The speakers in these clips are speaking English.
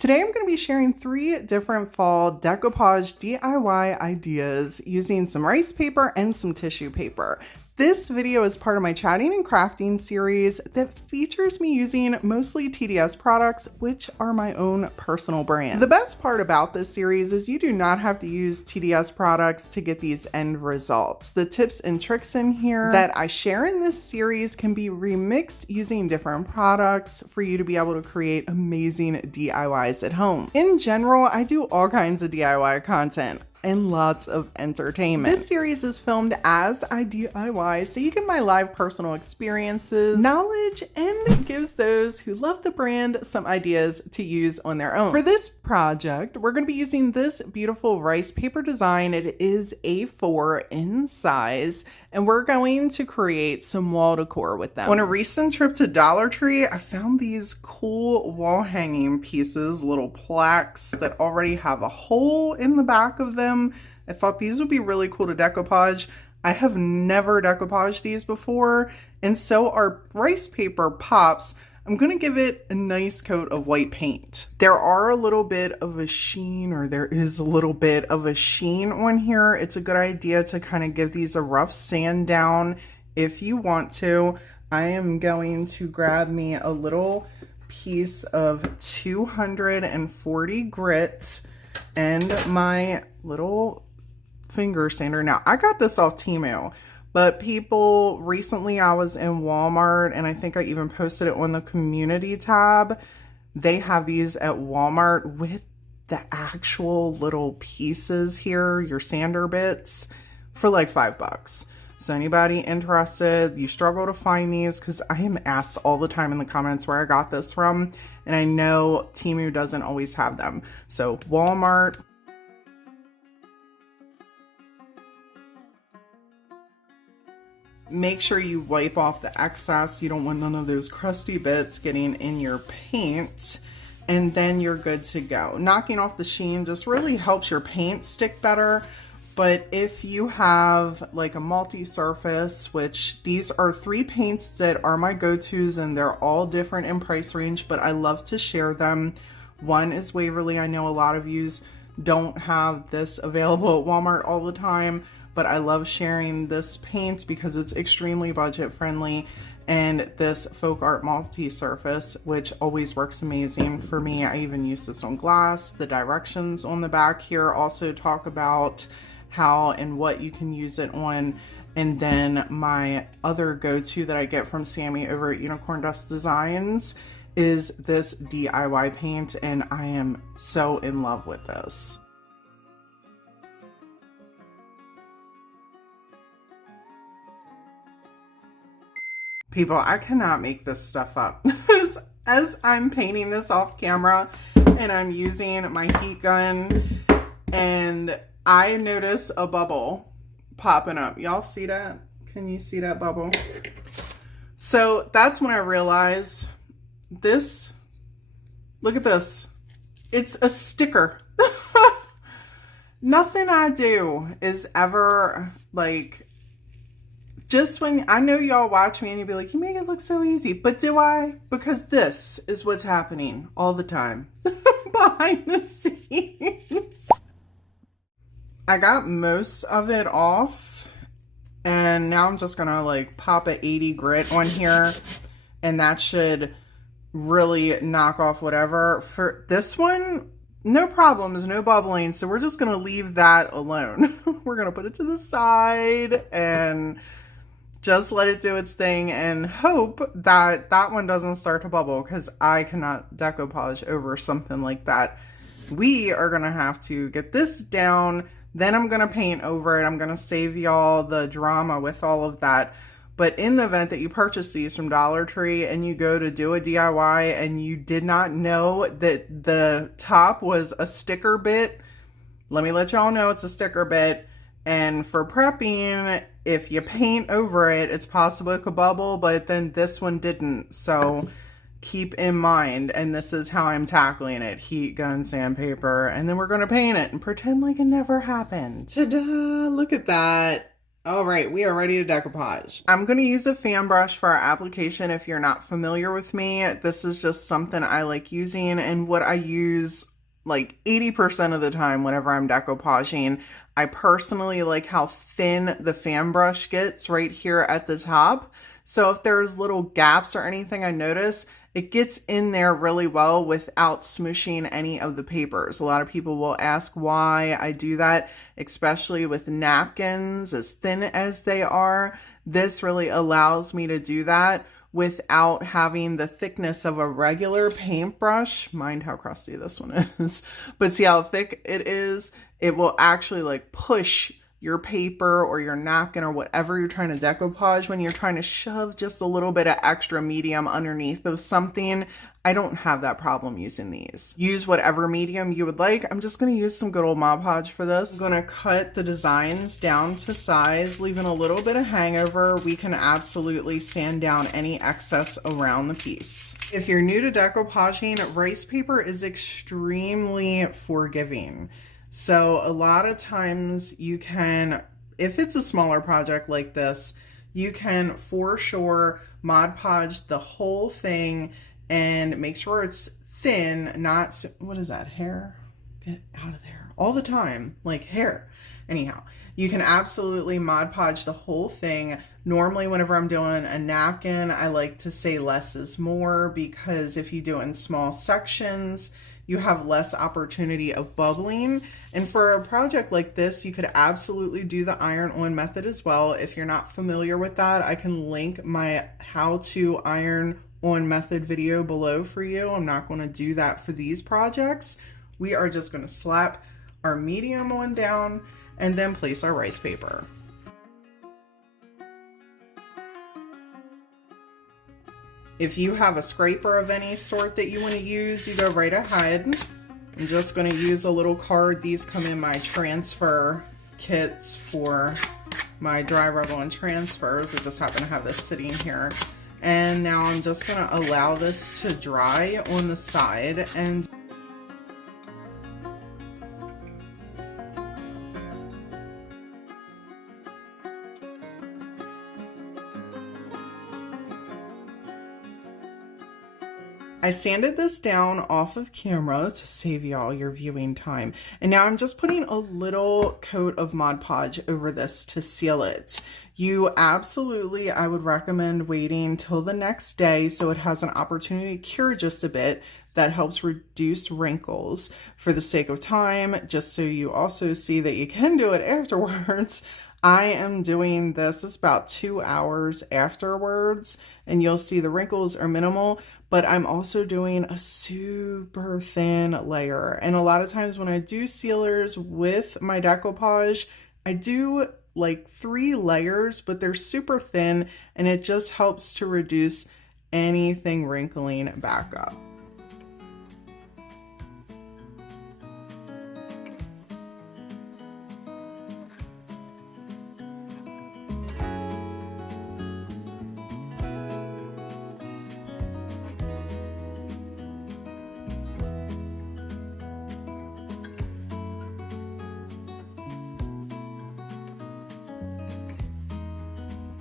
Today I'm going to be sharing 3 different fall decoupage DIY ideas using some rice paper and some tissue paper. This video is part of my chatting and crafting series that features me using mostly TDS products, which are my own personal brand. The best part about this series is you do not have to use TDS products to get these end results. The tips and tricks in here that I share in this series can be remixed using different products for you to be able to create amazing DIYs at home. In general, I do all kinds of DIY content and lots of entertainment. This series is filmed as I DIY, so you get my live personal experiences, knowledge, and gives those who love the brand some ideas to use on their own. For this project, we're going to be using this beautiful rice paper design. It is A4 in size, and we're going to create some wall decor with them. On a recent trip to Dollar Tree, I found these cool wall hanging pieces, little plaques that already have a hole in the back of them. I thought these would be really cool to decoupage. I have never decoupaged these before, and so our rice paper pops. I'm going to give it a nice coat of white paint. There are a little bit of a sheen, or there is a little bit of a sheen on here. It's a good idea to kind of give these a rough sand down if you want to. I am going to grab me a little piece of 240 grit and my little finger sander. Now, I got this off Temu, but recently I was in Walmart, and I think I even posted it on the community tab. They have these at Walmart with the actual little pieces here, your sander bits, for like $5. So anybody interested, you struggle to find these, because I am asked all the time in the comments where I got this from, and I know Temu doesn't always have them. So Walmart. Make sure you wipe off the excess. You don't want none of those crusty bits getting in your paint, and then you're good to go. Knocking off the sheen just really helps your paint stick better. But if you have like a multi-surface, which these are 3 paints that are my go-tos, and they're all different in price range, but I love to share them. One is Waverly. I know a lot of yous don't have this available at Walmart all the time, but I love sharing this paint because it's extremely budget friendly. And this Folk Art multi-surface, which always works amazing for me. I even use this on glass. The directions on the back here also talk about how and what you can use it on. And then my other go-to that I get from Sammy over at Unicorn Dust Designs is this DIY paint, and I am so in love with this. People, I cannot make this stuff up. As I'm painting this off camera and I'm using my heat gun, and I notice a bubble popping up. Y'all see that? Can you see that bubble? So that's when I realized this, look at this. It's a sticker. Nothing I do is ever like, just when I know y'all watch me and you'll be like, you make it look so easy, but do I? Because this is what's happening all the time behind the scenes. I got most of it off, and now I'm just gonna like pop a 80 grit on here, and that should really knock off whatever. For this one, no problems, no bubbling, so we're just gonna leave that alone. We're gonna put it to the side and just let it do its thing and hope that that one doesn't start to bubble, because I cannot decoupage over something like that. We are gonna have to get this down, then I'm gonna paint over it. I'm gonna save y'all the drama with all of that. But in the event that you purchase these from Dollar Tree and you go to do a DIY and you did not know that the top was a sticker bit, let me let y'all know it's a sticker bit. And for prepping, if you paint over it, it's possible it could bubble, but then this one didn't. So keep in mind, and this is how I'm tackling it: heat gun, sandpaper, and then we're going to paint it and pretend like it never happened. Ta-da! Look at that. All right, we are ready to decoupage. I'm going to use a fan brush for our application. If you're not familiar with me, this is just something I like using and what I use like 80% of the time whenever I'm decoupaging. I personally like how thin the fan brush gets right here at the top. So if there's little gaps or anything I notice, it gets in there really well without smooshing any of the papers. A lot of people will ask why I do that, especially with napkins as thin as they are. This really allows me to do that without having the thickness of a regular paintbrush. Mind how crusty this one is. But see how thick it is? It will actually like push your paper or your napkin or whatever you're trying to decoupage when you're trying to shove just a little bit of extra medium underneath of something. I don't have that problem using these. Use whatever medium you would like. I'm just going to use some good old Mod Podge for this. I'm going to cut the designs down to size, leaving a little bit of hangover. We can absolutely sand down any excess around the piece. If you're new to decoupaging, rice paper is extremely forgiving. So a lot of times you can, if it's a smaller project like this, you can for sure Mod Podge the whole thing and make sure it's thin, not, what is that, hair? Get out of there. All the time, like hair. Anyhow, you can absolutely Mod Podge the whole thing. Normally, whenever I'm doing a napkin, I like to say less is more, because if you do it in small sections, you have less opportunity of bubbling. And for a project like this, you could absolutely do the iron-on method as well. If you're not familiar with that, I can link my how to iron-on method video below for you. I'm not going to do that for these projects. We are just going to slap our medium on down and then place our rice paper. If you have a scraper of any sort that you want to use, you go right ahead. I'm just going to use a little card. These come in my transfer kits for my dry rub-on transfers. I just happen to have this sitting here. And now I'm just going to allow this to dry on the side and I sanded this down off of camera to save y'all your viewing time. And now I'm just putting a little coat of Mod Podge over this to seal it. You absolutely, I would recommend waiting till the next day so it has an opportunity to cure just a bit. That helps reduce wrinkles. For the sake of time, just so you also see that you can do it afterwards, I am doing this, it's about 2 hours afterwards, and you'll see the wrinkles are minimal, but I'm also doing a super thin layer. And a lot of times when I do sealers with my decoupage, I do like 3 layers, but they're super thin, and it just helps to reduce anything wrinkling back up.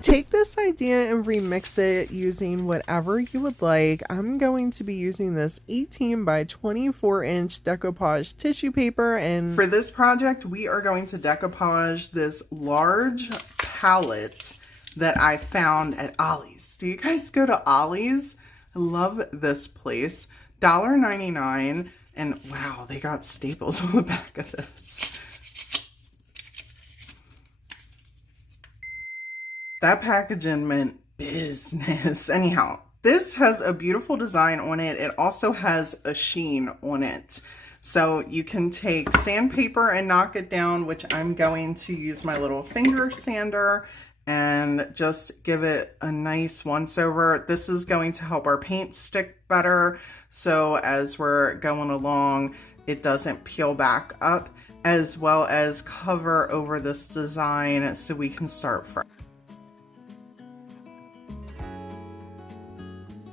Take this idea and remix it using whatever you would like. I'm going to be using this 18 by 24 inch decoupage tissue paper, and for this project we are going to decoupage this large palette that I found at Ollie's. Do you guys go to Ollie's? I love this place. $1.99, and wow, they got staples on the back of this. That packaging meant business. Anyhow, this has a beautiful design on it. It also has a sheen on it. So you can take sandpaper and knock it down, which I'm going to use my little finger sander and just give it a nice once over. This is going to help our paint stick better. So as we're going along, it doesn't peel back up, as well as cover over this design so we can start fresh.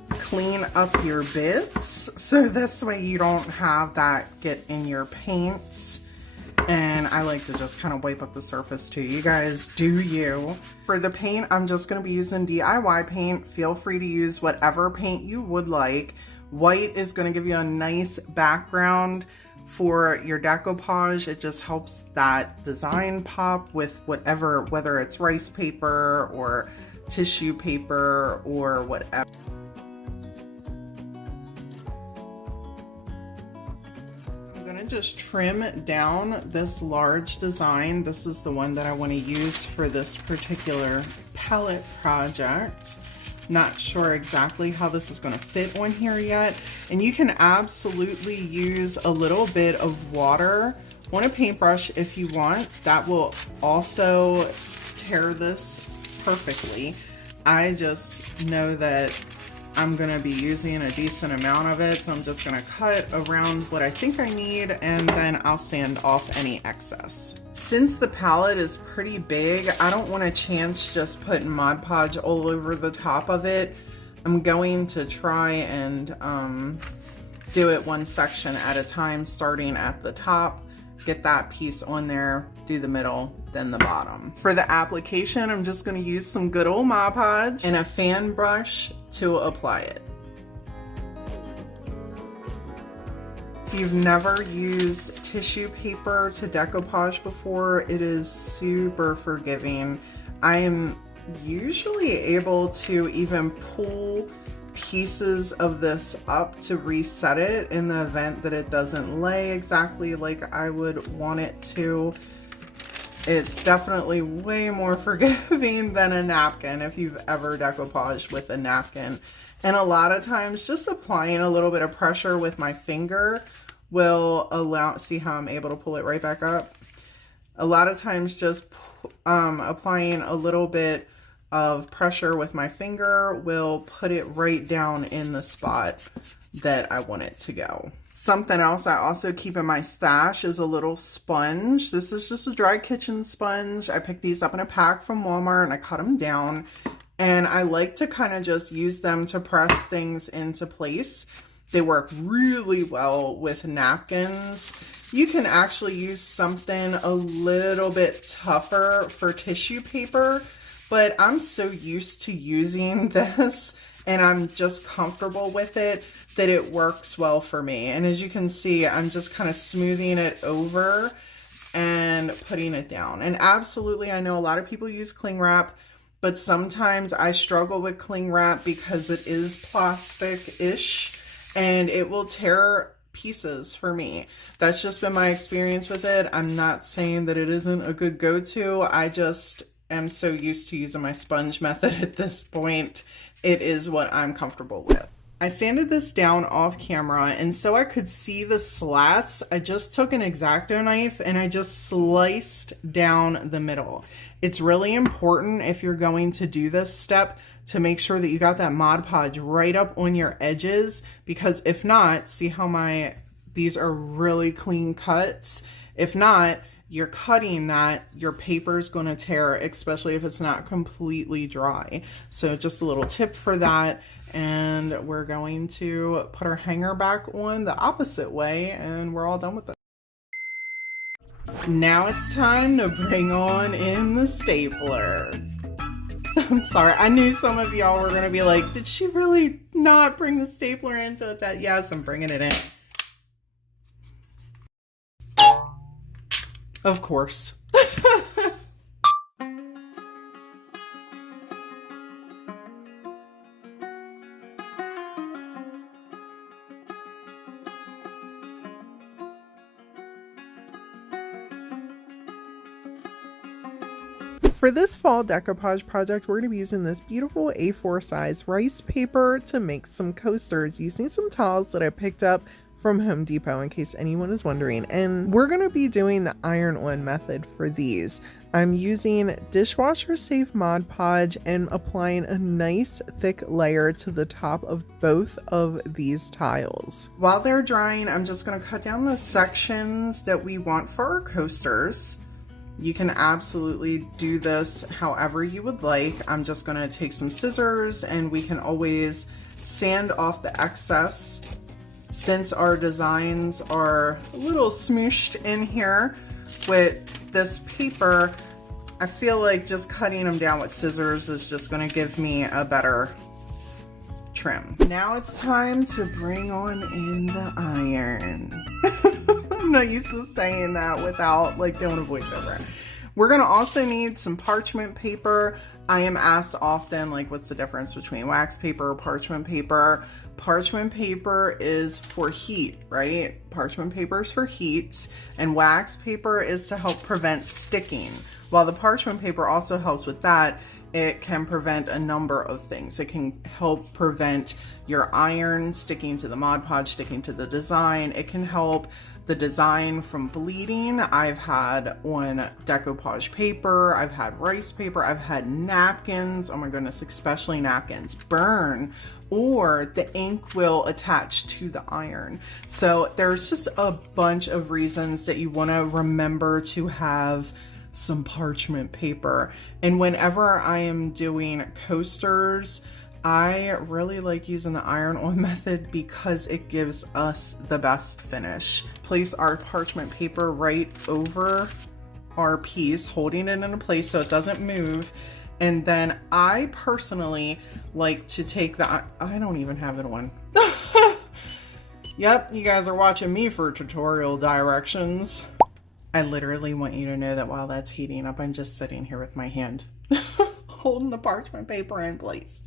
Clean up your bits so this way you don't have that get in your paint. And I like to just kind of wipe up the surface too. You guys do you. For the paint, I'm just going to be using DIY paint. Feel free to use whatever paint you would like. White is going to give you a nice background for your decoupage. It just helps that design pop with whatever, whether it's rice paper or tissue paper or whatever. Just trim down this large design. This is the one that I want to use for this particular palette project. Not sure exactly how this is going to fit on here yet. And you can absolutely use a little bit of water on a paintbrush if you want. That will also tear this perfectly. I just know that I'm going to be using a decent amount of it, so I'm just going to cut around what I think I need, and then I'll sand off any excess. Since the palette is pretty big, I don't want to chance just putting Mod Podge all over the top of it. I'm going to try and do it one section at a time, starting at the top. Get that piece on there, do the middle, then the bottom. For the application, I'm just going to use some good old Mod Podge and a fan brush to apply it. If you've never used tissue paper to decoupage before, it is super forgiving. I am usually able to even pull pieces of this up to reset it in the event that it doesn't lay exactly like I would want it to. It's definitely way more forgiving than a napkin if you've ever decoupaged with a napkin. And a lot of times just applying a little bit of pressure with my finger will allow, see how I'm able to pull it right back up? A lot of times just applying a little bit of pressure with my finger will put it right down in the spot that I want it to go. Something else I also keep in my stash is a little sponge. This is just a dry kitchen sponge. I picked these up in a pack from Walmart and I cut them down. And I like to kind of just use them to press things into place. They work really well with napkins. You can actually use something a little bit tougher for tissue paper, but I'm so used to using this and I'm just comfortable with it that it works well for me. And as you can see, I'm just kind of smoothing it over and putting it down. And absolutely, I know a lot of people use cling wrap, but sometimes I struggle with cling wrap because it is plastic-ish and it will tear pieces for me. That's just been my experience with it. I'm not saying that it isn't a good go-to. I just am so used to using my sponge method at this point. It is what I'm comfortable with. I sanded this down off camera, and so I could see the slats, I just took an X-Acto knife and I just sliced down the middle. It's really important if you're going to do this step to make sure that you got that Mod Podge right up on your edges, because if not, see how these are really clean cuts. If not, you're cutting that, your paper's going to tear, especially if it's not completely dry. So just a little tip for that. And we're going to put our hanger back on the opposite way and we're all done with it. Now it's time to bring on in the stapler. I'm sorry, I knew some of y'all were going to be like, did she really not bring the stapler in? So it's at, yes, I'm bringing it in. Of course. For this fall decoupage project, we're going to be using this beautiful A4 size rice paper to make some coasters using some towels that I picked up from Home Depot, in case anyone is wondering. And we're going to be doing the iron-on method for these. I'm using dishwasher safe Mod Podge and applying a nice thick layer to the top of both of these tiles. While they're drying, I'm just going to cut down the sections that we want for our coasters. You can absolutely do this however you would like. I'm just going to take some scissors and we can always sand off the excess. Since our designs are a little smooshed in here, with this paper, I feel like just cutting them down with scissors is just going to give me a better trim. Now it's time to bring on in the iron. I'm not used to saying that without like doing a voiceover. We're going to also need some parchment paper. I am asked often, like, what's the difference between wax paper or parchment paper? Parchment paper is for heat, right? Parchment paper is for heat, and wax paper is to help prevent sticking. While the parchment paper also helps with that, it can prevent a number of things. It can help prevent your iron sticking to the Mod Podge, sticking to the design. It can help the design from bleeding. I've had on decoupage paper, I've had rice paper, I've had napkins, oh my goodness, especially napkins, burn, or the ink will attach to the iron. So there's just a bunch of reasons that you want to remember to have some parchment paper. And whenever I am doing coasters, I really like using the iron-on method because it gives us the best finish. Place our parchment paper right over our piece, holding it in place so it doesn't move. And then I personally like to take the, I don't even have it on. Yep, you guys are watching me for tutorial directions. I literally want you to know that while that's heating up, I'm just sitting here with my hand holding the parchment paper in place.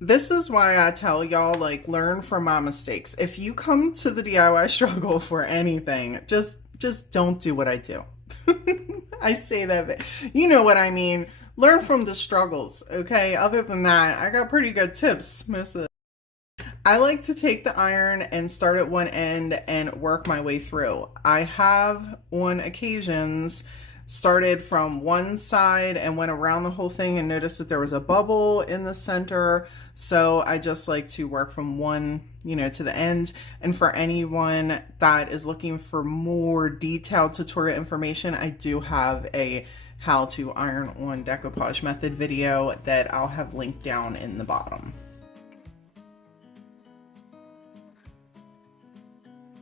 This is why I tell y'all, like, learn from my mistakes. If you come to the DIY struggle for anything, just don't do what I do. I say that, but you know what I mean. Learn from the struggles, okay? Other than that, I got pretty good tips, most of it. I like to take the iron and start at one end and work my way through. I have, on occasions, started from one side and went around the whole thing and noticed that there was a bubble in the center. So I just like to work from one, you know, to the end. And for anyone that is looking for more detailed tutorial information, I do have a how to iron on decoupage method video that I'll have linked down in the bottom.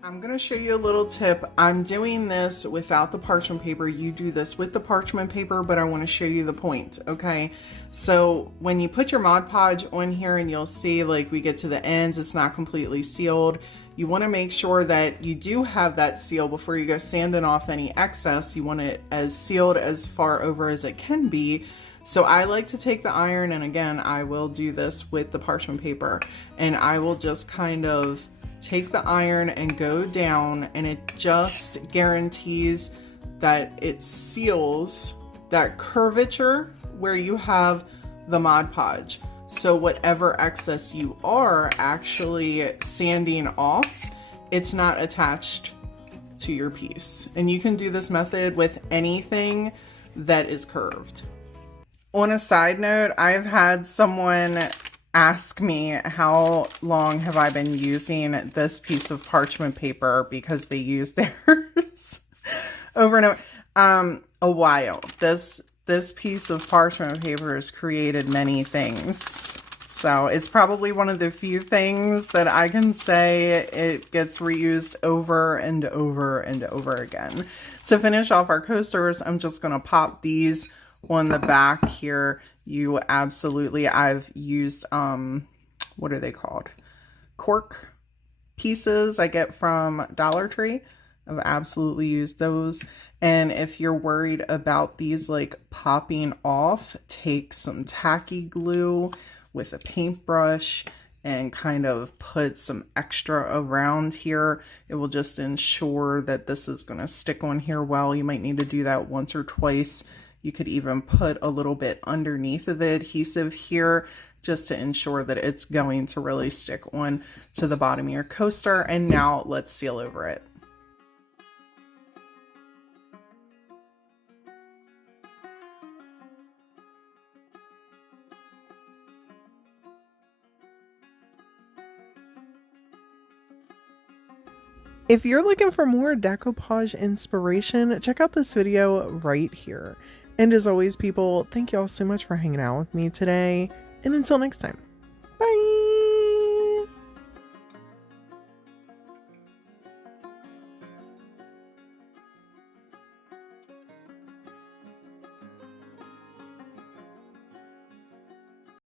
I'm going to show you a little tip. I'm doing this without the parchment paper. You do this with the parchment paper, but I want to show you the point, okay? So when you put your Mod Podge on here and you'll see like we get to the ends, it's not completely sealed. You want to make sure that you do have that seal before you go sanding off any excess. You want it as sealed as far over as it can be. So I like to take the iron, and again, I will do this with the parchment paper, and I will just kind of take the iron and go down, and it just guarantees that it seals that curvature where you have the Mod Podge. So whatever excess you are actually sanding off, it's not attached to your piece. And you can do this method with anything that is curved. On a side note, I've had someone ask me how long have I been using this piece of parchment paper because they use theirs over and over. A while. This piece of parchment paper has created many things. So it's probably one of the few things that I can say it gets reused over and over and over again. To finish off our coasters, I'm just going to pop these on the back here. You absolutely, I've used, what are they called? Cork pieces I get from Dollar Tree. I've absolutely used those. And if you're worried about these like popping off, take some tacky glue with a paintbrush and kind of put some extra around here. It will just ensure that this is going to stick on here well. You might need to do that once or twice. You could even put a little bit underneath of the adhesive here just to ensure that it's going to really stick on to the bottom of your coaster. And now let's seal over it. If you're looking for more decoupage inspiration, check out this video right here. And as always, people, thank you all so much for hanging out with me today. And until next time.